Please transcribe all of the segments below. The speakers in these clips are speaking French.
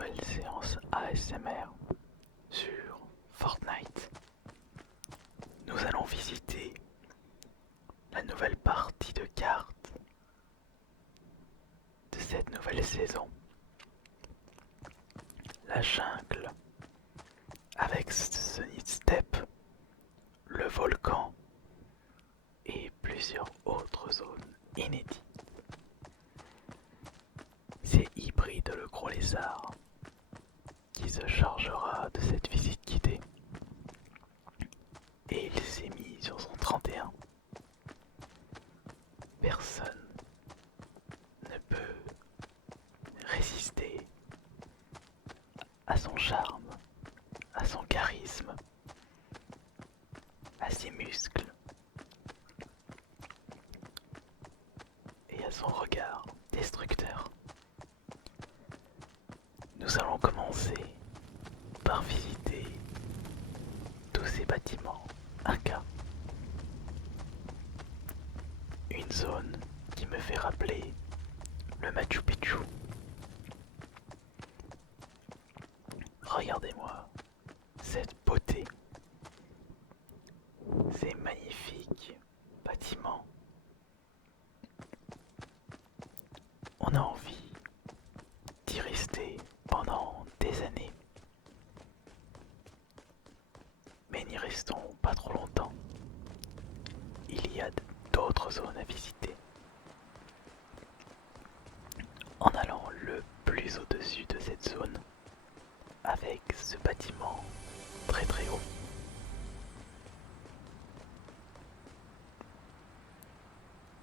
nouvelle séance ASMR sur Fortnite. Nous allons visiter la nouvelle partie de cartes de cette nouvelle saison. La jungle avec Sunny Step, le volcan et plusieurs autres zones inédites. C'est Hybride le gros lézard qui se chargera de cette visite guidée. Et il s'est mis sur son 31. Personne ne peut résister à son charme, à son charisme, à ses muscles et à son regard destructeur. Nous allons commencer par visiter tous ces bâtiments Inca. Une zone qui me fait rappeler le Machu Picchu. Regardez-moi cette beauté, ces magnifiques bâtiments. On a envie d'y rester pendant des années. Mais n'y restons pas trop longtemps. Il y a d'autres zones à visiter. En allant le plus au-dessus de cette zone, avec ce bâtiment très très haut,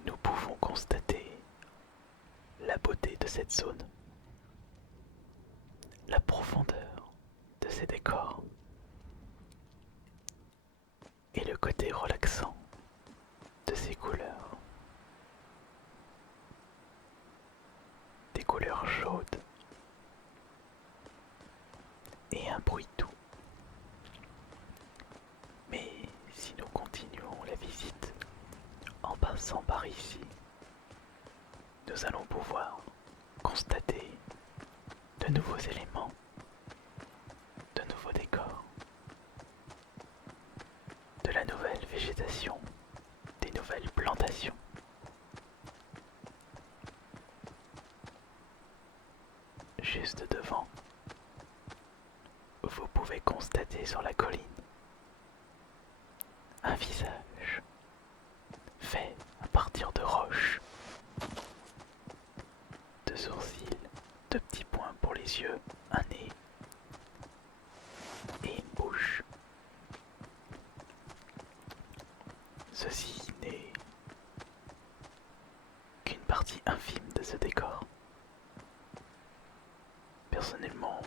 nous pouvons constater la beauté de cette zone, la profondeur de ces décors et le côté relaxant de ces couleurs. Des couleurs chaudes et un bruit doux. Mais si nous continuons la visite en passant par ici, nous allons pouvoir constater de nouveaux éléments, de nouveaux décors, de la nouvelle végétation, des nouvelles plantations. Juste devant, vous pouvez constater sur la colline un visage fait à partir de roches, de sourcils, de petits points pour les yeux, un nez et une bouche. Ceci n'est qu'une partie infime de ce décor. Personnellement,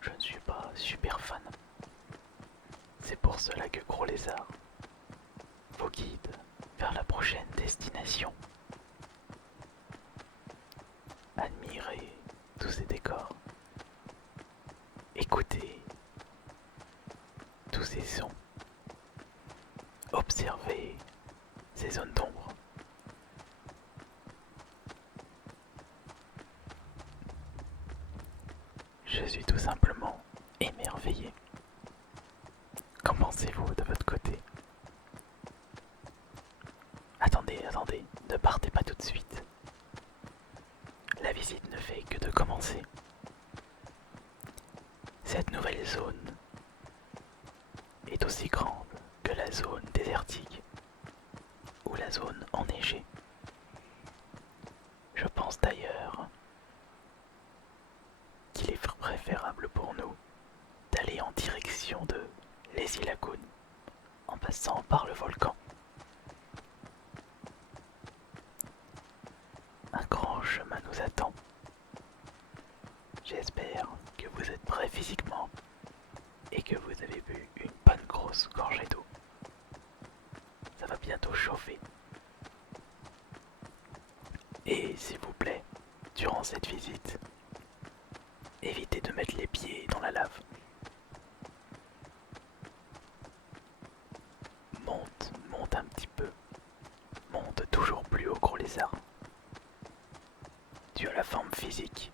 je ne suis pas super fan. C'est pour cela que Gros Lézard vous guide vers la prochaine destination. Admirez tous ces décors. Écoutez tous ces sons. Observez ces zones d'ombre. Je suis tout simplement émerveillé. Qu'en pensez-vous de votre côté? Attendez, ne partez pas tout de suite. La visite ne fait que de commencer. Cette nouvelle zone est aussi grande que la zone désertique ou la zone enneigée. Je pense d'ailleurs qu'il est préférable pour nous d'aller en direction de Lazy Lagoon en passant par le volcan. Un grand chemin nous attend. J'espère que vous êtes prêts physiquement et que vous avez bu une bonne grosse gorgée d'eau. Ça va bientôt chauffer. Et s'il vous plaît, durant cette visite, évitez de mettre les pieds dans la lave. Monte un petit peu. Monte toujours plus haut, Gros Lézard. Tu as la forme physique.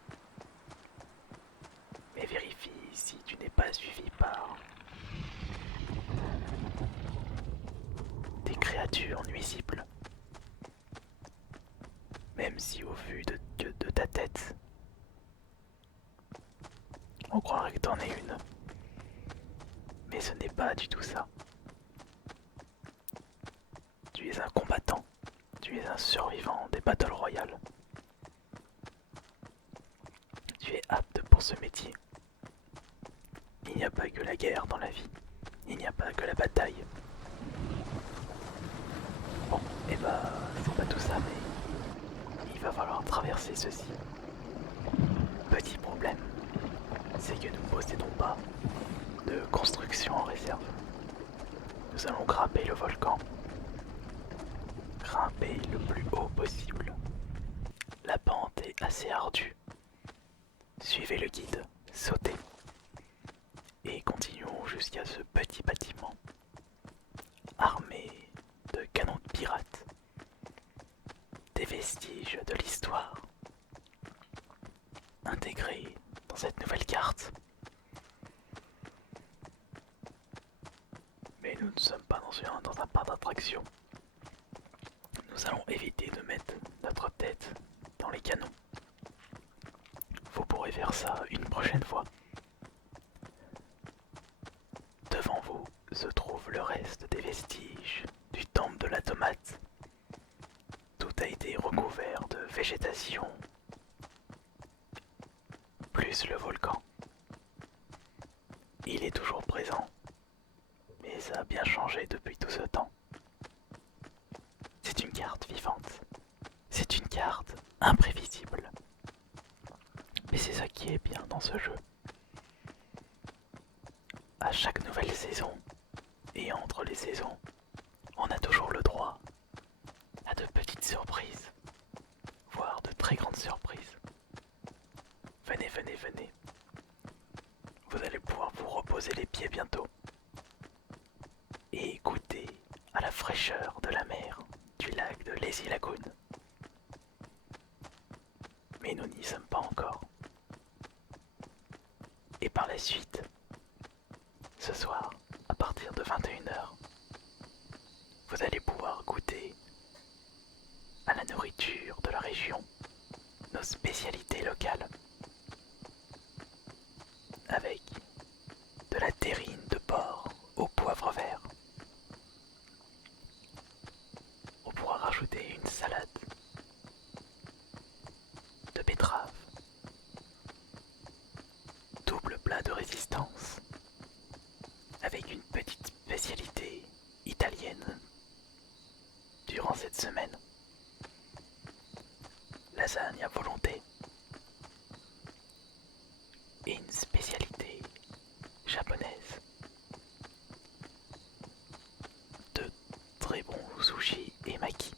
Mais sera suivi par des créatures nuisibles. Même si au vu de ta tête, on croirait que t'en es une. Mais ce n'est pas du tout ça. Tu es un combattant. Tu es un survivant des Battle Royale. Tu es apte pour ce métier. Il n'y a pas que la guerre dans la vie. Il n'y a pas que la bataille. Bon, et bah, c'est pas tout ça, mais il va falloir traverser ceci. Petit problème, c'est que nous ne possédons pas de construction en réserve. Nous allons grimper le volcan. Grimper le plus haut possible. La pente est assez ardue. Suivez le guide, sautez. Et continuons jusqu'à ce petit bâtiment, armé de canons de pirates, des vestiges de l'histoire, intégrés dans cette nouvelle carte. Mais nous ne sommes pas dans un parc d'attraction. Nous allons éviter de mettre notre tête dans les canons. Vous pourrez faire ça une prochaine fois. Devant vous se trouve le reste des vestiges du temple de la tomate. Tout a été recouvert de végétation, plus le volcan. Il est toujours présent, mais ça a bien changé depuis tout ce temps. C'est une carte vivante, c'est une carte imprévisible. Mais c'est ça qui est bien dans ce jeu. À chaque nouvelle saison, et entre les saisons, on a toujours le droit à de petites surprises, voire de très grandes surprises. Venez, venez, venez. Vous allez pouvoir vous reposer les pieds bientôt et goûter à la fraîcheur de la mer du lac de Lazy Lagoon. Mais nous n'y sommes pas encore. Et par la suite, ce soir, à partir de 21h, vous allez pouvoir goûter à la nourriture de la région, nos spécialités locales, avec de la terrine de porc au poivre vert. On pourra rajouter une salade de betterave, double plat de résistance, avec une petite spécialité italienne durant cette semaine. Lasagne à volonté et une spécialité japonaise. De très bons sushis et maki.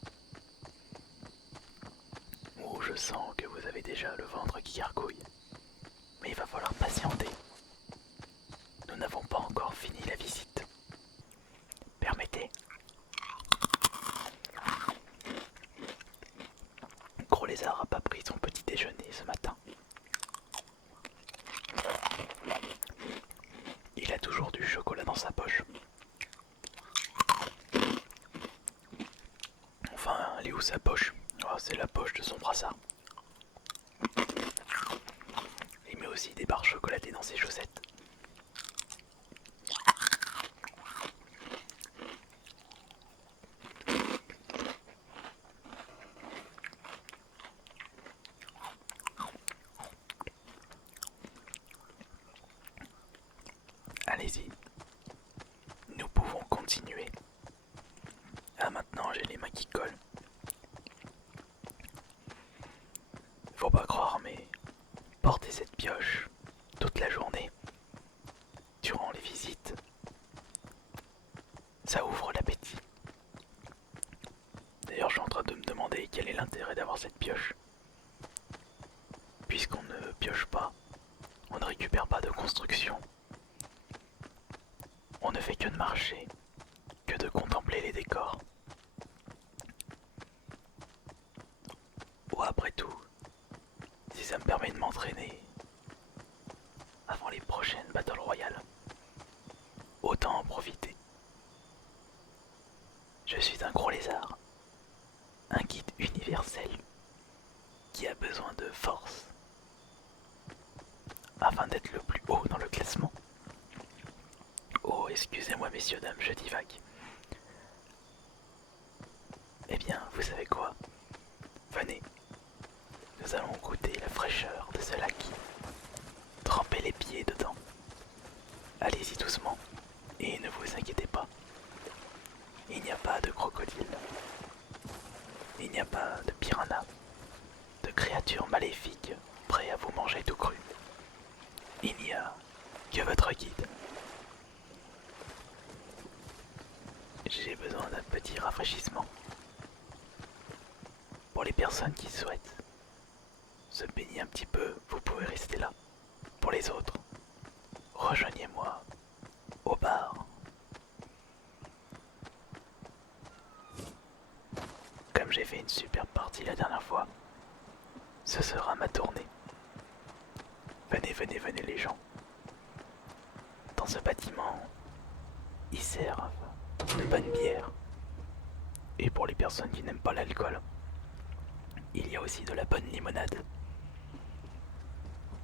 Oh, je sens que vous avez déjà le ventre qui gargouille. Mais il va falloir patienter. Nous n'avons pas encore fini la visite. Permettez. Gros Lézard n'a pas pris son petit déjeuner ce matin. Il a toujours du chocolat dans sa poche. Enfin, elle est où sa poche? Oh, c'est la poche de son brassard. Il met aussi des barres chocolatées dans ses chaussettes. Allez-y. Nous pouvons continuer. Ah, maintenant j'ai les mains qui collent. Faut pas croire, mais porter cette pioche toute la journée, durant les visites, ça ouvre l'appétit. D'ailleurs, je suis en train de me demander quel est l'intérêt d'avoir cette pioche. Puisqu'on ne pioche pas, on ne récupère pas de construction. On ne fait que de marcher, que de contempler les décors. Ou après tout, si ça me permet de m'entraîner avant les prochaines prochaine Battle Royale. Autant en profiter. Je suis un gros lézard, un guide universel qui a besoin de force afin d'être le plus haut dans le classement. Oh, excusez-moi messieurs, dames, je divague. Eh bien, vous savez quoi? Venez, nous allons goûter la fraîcheur de ce lac. Trempez les pieds dedans. Allez-y doucement et ne vous inquiétez pas. Il n'y a pas de crocodile. Il n'y a pas de piranha, de créatures maléfiques prêts à vous manger tout cru. Il n'y a que votre guide. J'ai besoin d'un petit rafraîchissement. Pour les personnes qui souhaitent se baigner un petit peu, vous pouvez rester là. Pour les autres, rejoignez-moi au bar. Comme j'ai fait une super partie la dernière fois, ce sera ma tournée. Venez, venez, venez les gens. Dans ce bâtiment, ils servent de bonne bière. Et pour les personnes qui n'aiment pas l'alcool, il y a aussi de la bonne limonade.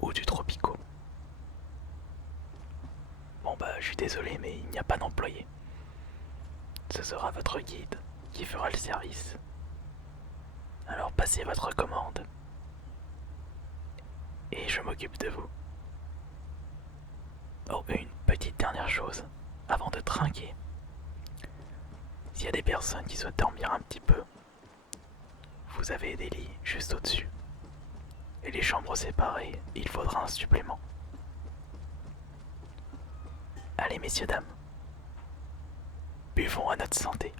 Ou du tropico. Bon bah je suis désolé mais il n'y a pas d'employé. Ce sera votre guide qui fera le service. Alors passez votre commande. Et je m'occupe de vous. Oh, une petite dernière chose, avant de trinquer. S'il y a des personnes qui souhaitent dormir un petit peu, vous avez des lits juste au-dessus. Et les chambres séparées, il faudra un supplément. Allez messieurs, dames, buvons à notre santé.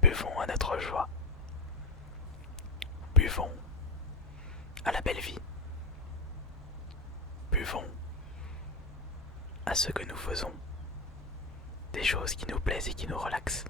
Buvons à notre joie. Buvons à la belle vie. Buvons à ce que nous faisons, des choses qui nous plaisent et qui nous relaxent.